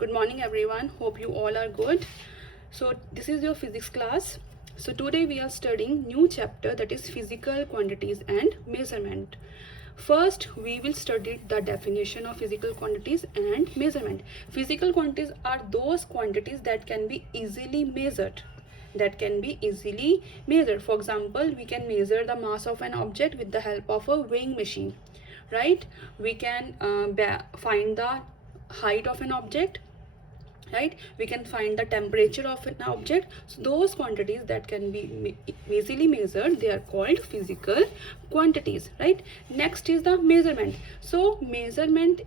Good morning everyone. Hope you all are good. So this is your physics class. So today we are studying new chapter, that is physical quantities and measurement. First we will study the definition of physical quantities and measurement. Physical quantities are those quantities that can be easily measured. For example, we can measure the mass of an object with the help of a weighing machine, right? We can find the height of an object, right? We can find the temperature of an object. So those quantities that can be easily measured, they are called physical quantities, right? Next is the measurement. So measurement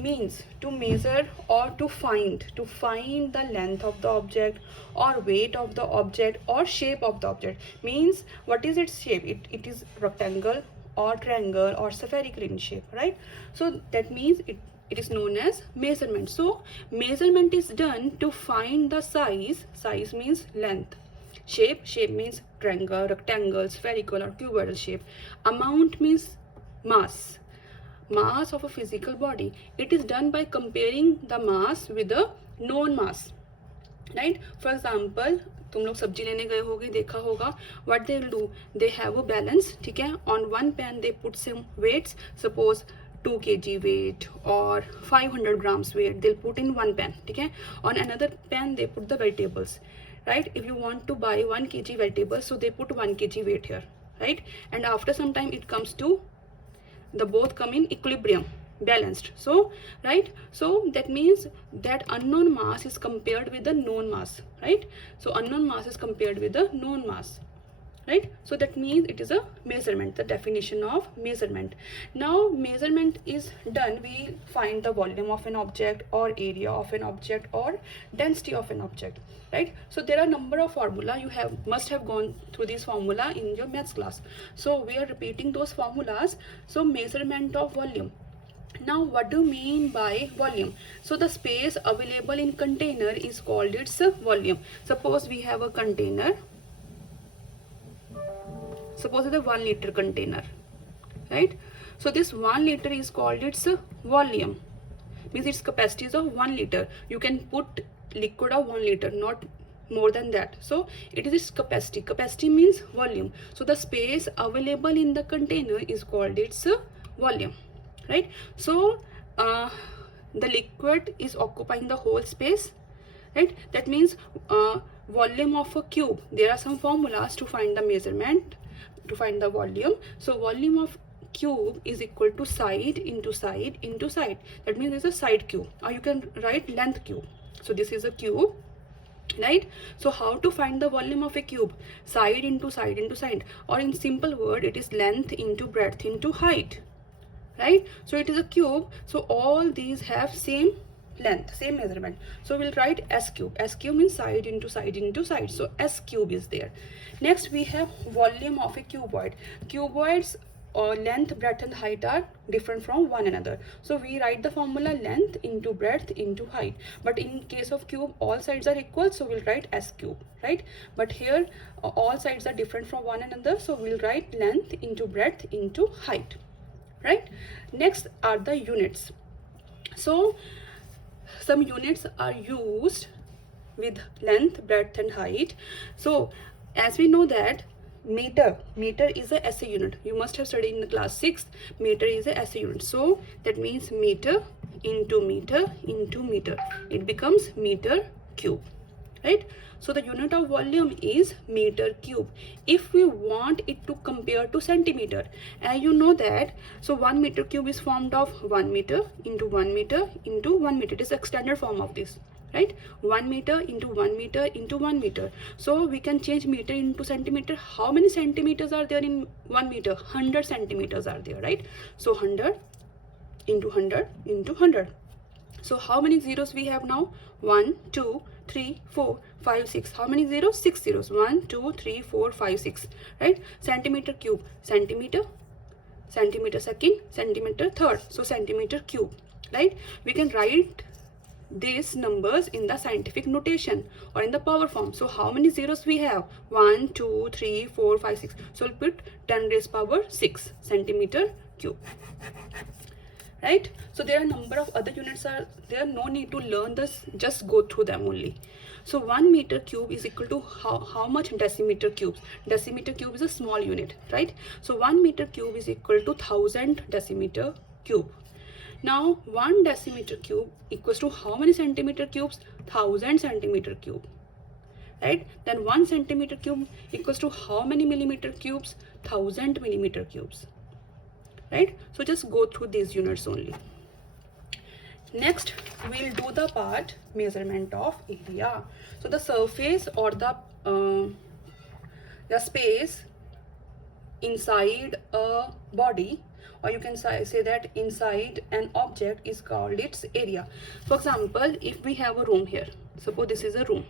means to measure or to find the length of the object or weight of the object or shape of the object. Means what is its shape? It is rectangle or triangle or spherical in shape, right? So that means it is known as measurement. So measurement is done to find the size means length, shape means triangle, rectangle, spherical or cuboidal shape, amount means mass of a physical body. It is done by comparing the mass with a known mass, right? For example, तुम लोग सब्जी लेने गए होगे, देखा होगा, what they will do, they have a balance, ठीक है? On one pan they put some weights, suppose 2 kg weight or 500 grams weight, they'll put in one pan, ठीक है? On another pan they put the vegetables, right? If you want to buy 1 kg vegetables, so they put 1 kg weight here, right? And after some time it comes to the both come in equilibrium, balanced. So right, so that means that unknown mass is compared with the known mass, right? So unknown mass is compared with the known mass, right? So that means it is a measurement, the definition of measurement. Now measurement is done, we find the volume of an object or area of an object or density of an object, right? So there are number of formula, you must have gone through this formula in your maths class, so we are repeating those formulas. So measurement of volume. Now what do you mean by volume? So the space available in container is called its volume. Suppose we have a container, suppose it's a 1 liter container, right? So this 1 liter is called its volume, means its capacity is of 1 liter. You can put liquid of 1 liter, not more than that. So it is its capacity means volume. So the space available in the container is called its volume, right? So the liquid is occupying the whole space, right? That means volume of a cube, there are some formulas to find the measurement, to find the volume. So volume of cube is equal to side into side into side. That means it's a side cube, or you can write length cube. So this is a cube, right? So how to find the volume of a cube? Side into side into side, or in simple word it is length into breadth into height, right? So it is a cube, so all these have same length, same measurement. So we'll write s cube. S cube means side into side into side, so s cube is there. Next we have volume of a cuboid. Cuboids length, breadth and height are different from one another, so we write the formula length into breadth into height. But in case of cube all sides are equal, so we'll write s cube, right? But here all sides are different from one another, so we'll write length into breadth into height, right? Next are the units. So some units are used with length, breadth and height. So as we know that meter is a SI unit, you must have studied in the class 6, meter is a SI unit. So that means meter into meter into meter, it becomes meter cube, right? So the unit of volume is meter cube. If we want it to compare to centimeter, and you know that, so 1 meter cube is formed of 1 meter into 1 meter into 1 meter. It is extended form of this, right? 1 meter into 1 meter into 1 meter. So we can change meter into centimeter. How many centimeters are there in 1 meter? 100 centimeters are there, right? So 100 into 100 into 100. So how many zeros we have now? 1 2 3 4 5 6. How many zeros? 6 zeros. 1 2 3 4 5 6, right? Centimeter cube, centimeter, centimeter second, centimeter third, so centimeter cube, right? We can write these numbers in the scientific notation or in the power form. So how many zeros we have? 1 2 3 4 5 6. So we'll put 10 raised power 6 centimeter cube, right? So there are number of other units are there, no need to learn this, just go through them only. So 1 meter cube is equal to how much decimeter cubes? Decimeter cube is a small unit, right? So 1 meter cube is equal to 1000 decimeter cube. Now 1 decimeter cube equals to how many centimeter cubes? 1000 centimeter cube, right? Then 1 centimeter cube equals to how many millimeter cubes? 1000 millimeter cubes, right? So just go through these units only. Next we'll do the part measurement of area. So the surface or the space inside a body, or you can say that inside an object, is called its area. For example, if we have a room here, suppose this is a room,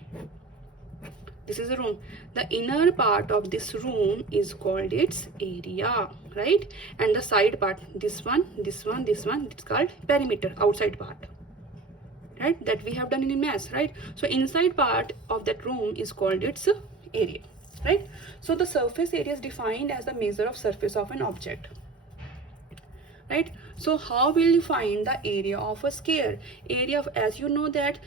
this is a room, the inner part of this room is called its area, right? And the side part, this one, this one, this one, it's called perimeter, outside part, right? That we have done in mass, right? So inside part of that room is called its area, right? So the surface area is defined as the measure of surface of an object, right? So how will you find the area of a sphere? Area of, as you know that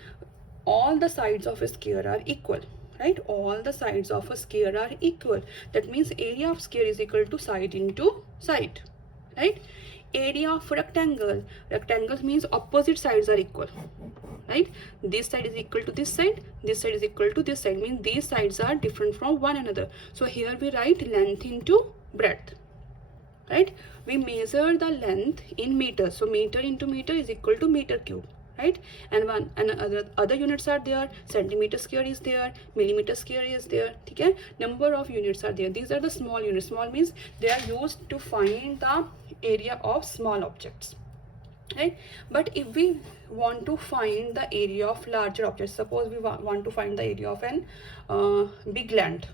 all the sides of a sphere are equal, right? All the sides of a sphere are equal. That means area of sphere is equal to side into side, right? Area of rectangle, rectangles means opposite sides are equal, right? This side is equal to this side, this side is equal to this side, means these sides are different from one another. So here we write length into breadth, right? We measure the length in meters, so meter into meter is equal to meter cube, right? And other units are there, centimeter square is there, millimeter square is there, okay? Number of units are there. These are the small units. Small means they are used to find the area of small objects, right? But if we want to find the area of larger objects, suppose we want to find the area of an big land,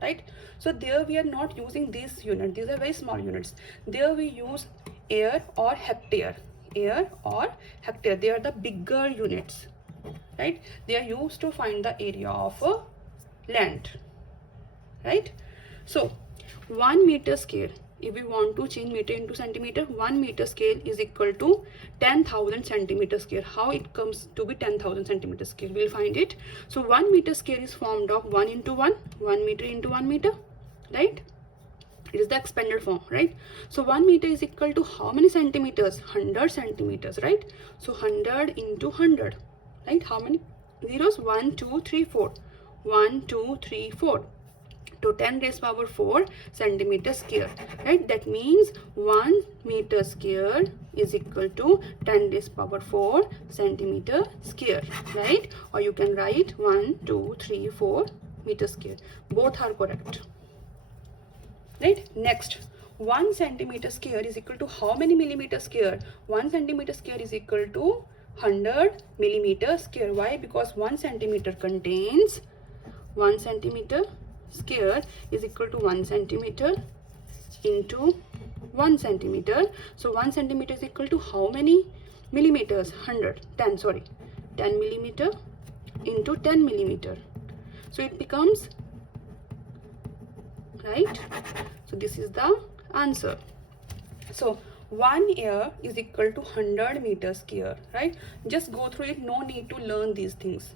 right? So there we are not using this unit, these are very small units. There we use air or hectare. Air or hectare, they are the bigger units, right? They are used to find the area of a land, right? So 1 meter scale, if we want to change meter into centimeter, 1 meter scale is equal to 10,000 centimeter scale. How it comes to be 10,000 centimeter scale? We'll find it. So 1 meter scale is formed of 1 into 1, 1 meter into 1 meter, right? It is the expanded form, right? So 1 meter is equal to how many centimeters? 100 centimeters, right? So 100 into 100, right? How many zeros? 1, 2, 3, 4. 1, 2, 3, 4. To 10 raised power 4 centimeter square, right? That means 1 meter square is equal to 10 raised power 4 centimeter square, right? Or you can write 1, 2, 3, 4 meter square. Both are correct, right? Next, 1 centimeter square is equal to how many millimeter square? 1 centimeter square is equal to 100 millimeter square. Why? Because 1 centimeter contains 1 centimeter square is equal to 1 centimeter into 1 centimeter. So 1 centimeter is equal to how many millimeters? 10 millimeter into 10 millimeter. So it becomes, right? So this is the answer. So 1 air is equal to 100 meter square, right? Just go through it, no need to learn these things.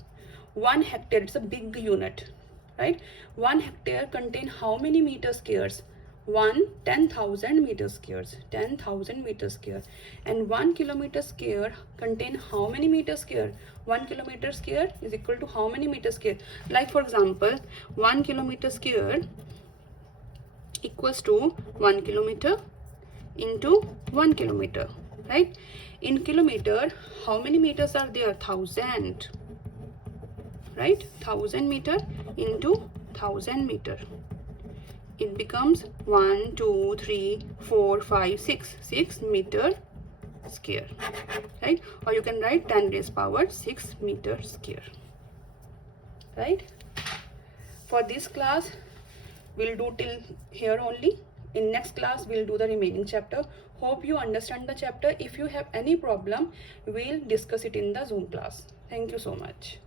1 hectare, it's a big unit, right? 1 hectare contain how many meter squares? 10,000 meter squares, 10,000 meter square. And 1 kilometer square contain how many meter square? 1 kilometer square is equal to how many meter square? Like for example, 1 kilometer square equals to 1 kilometer into 1 kilometer, right? In kilometer, how many meters are there? 1000, right? 1000 meter into 1000 meter. It becomes 1, 2, 3, 4, 5, 6 meter square, right? Or you can write 10 raised power 6 meter square, right? For this class, we'll do till here only. In next class, we'll do the remaining chapter. Hope you understand the chapter. If you have any problem, we'll discuss it in the Zoom class. Thank you so much.